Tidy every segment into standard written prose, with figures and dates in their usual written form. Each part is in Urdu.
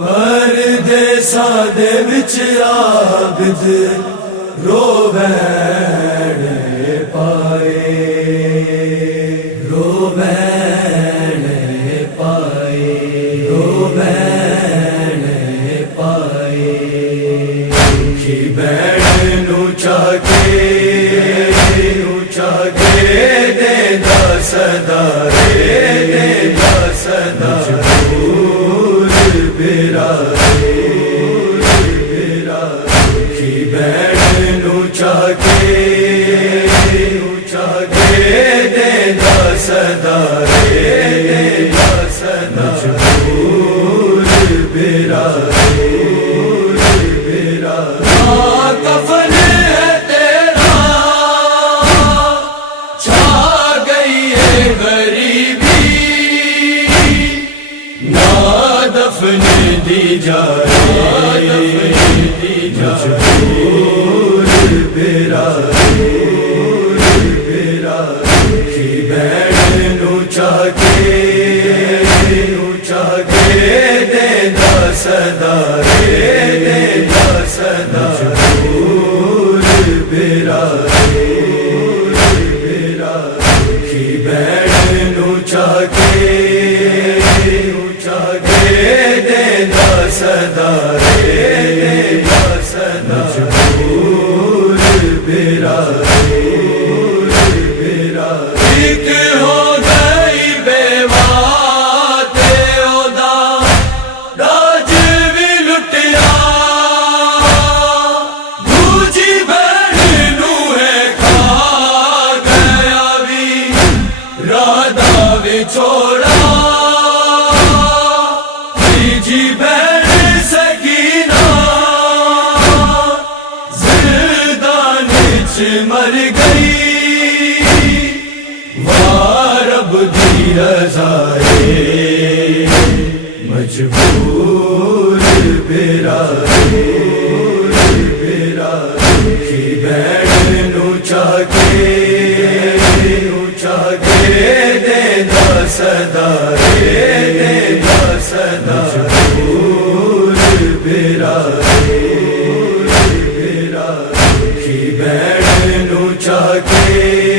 پردیساں دے وچ عابد رووین پائے رووین پائے رووین پائے کی بین نو چاہ کے دیندا صدا دیندا صدا کی بین نو چاہ کے دیندا صدا دیندا صدا مجبور برا کفن ہے تیرا چھا گئی ہے غریبی نہ دفن دی جائے مجبور برا کی بین نو چاہ کے دیندا صدا دیندا صدا مجبور برا کی بین نو چاہ کے دیندا صدا دیندا صدا مجبور برا ایک ہو گئی بیوہ تے اودا راج وی لٹیا دوجی بہن نو ہے کھا گیا وی رادا وی چھوڑا تیجی بہن سکینہ زندان وچ مر گئی رب دی رضا مجبور برا کی بین نو چاہ کے دیندا صدا دیندا صدا مجبور برا کی بین نو چاہ کے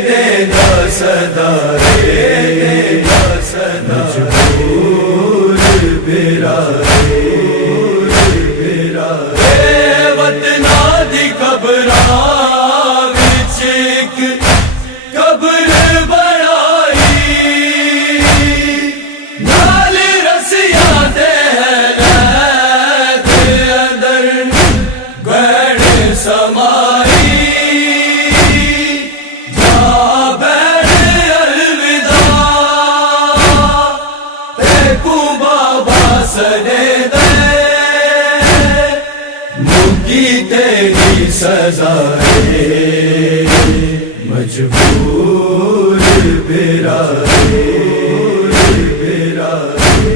دیندا صدا دیندا صدا مجبور برا وطنا دی قبراں وچ اک قبر بنائی نال رسیاں دے اندر گڑھ سمائی مکی تیری سزا مجبور برا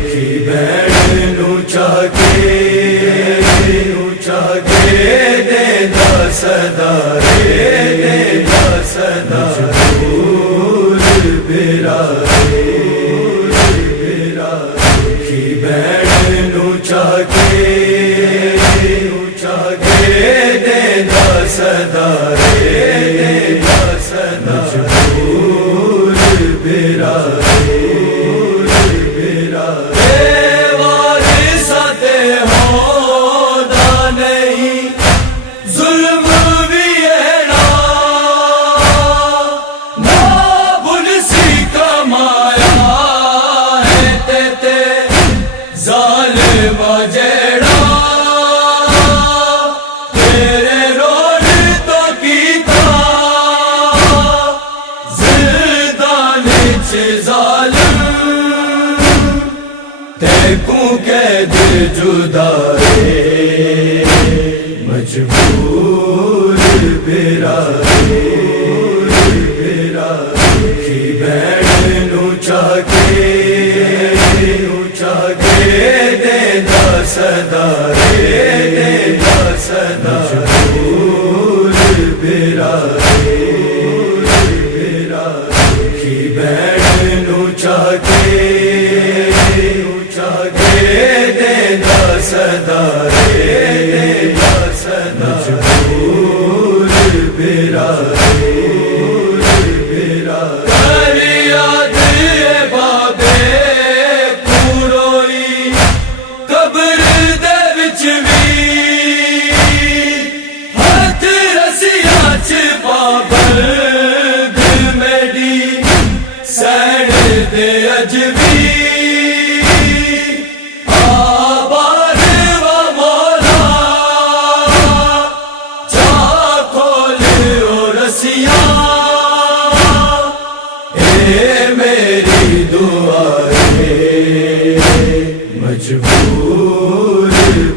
کی بین نو چاہ کے دیندا صدا دیندا صدا مجبور برا کی بین نو چاہ کے دیندا صدا دیندا صدا مجبور برا وارثاں تے ہوندا نہیں ظلم وی ایڑا نہ بھول سی کمایا ہے تے ظالم جیڑا قید جدا مجبور برا کی بین نو چاہ کے دیندا صدا دیندا صدا مجبور برا کی بین نو چاہ کے مجبور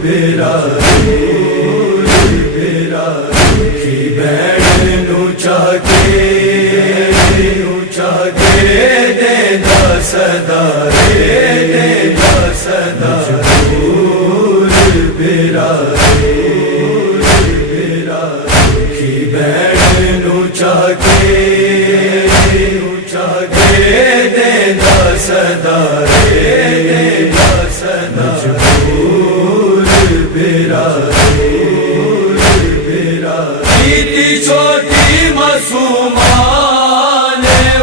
برادری کی بہن نو چاہ کے دینا صدا دینا صدا مجبور برادری کی بہن نو چاہ کے دینا صدا دینا صدا مجبور برادری بیتی چھوٹی معصومان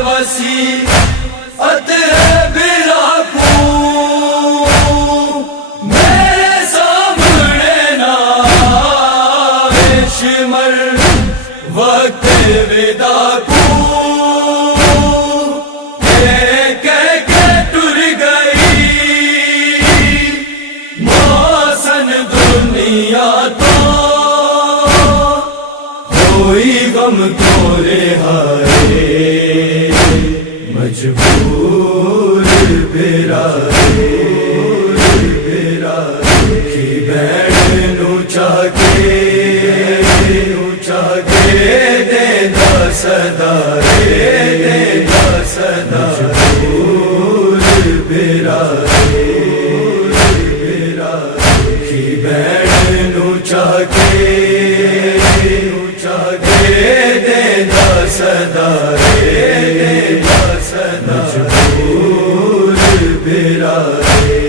وسیعت بلا کو میرے سامنے نہ شمر وقت ودا کو کوئی غم کو رہائے مجبور برادری کی بہن نو چاہ کے دینا صدا دینا صدا مجبور برادری کی بہن نو چاہ کے دینا صدا دینا صدا مجبور برادری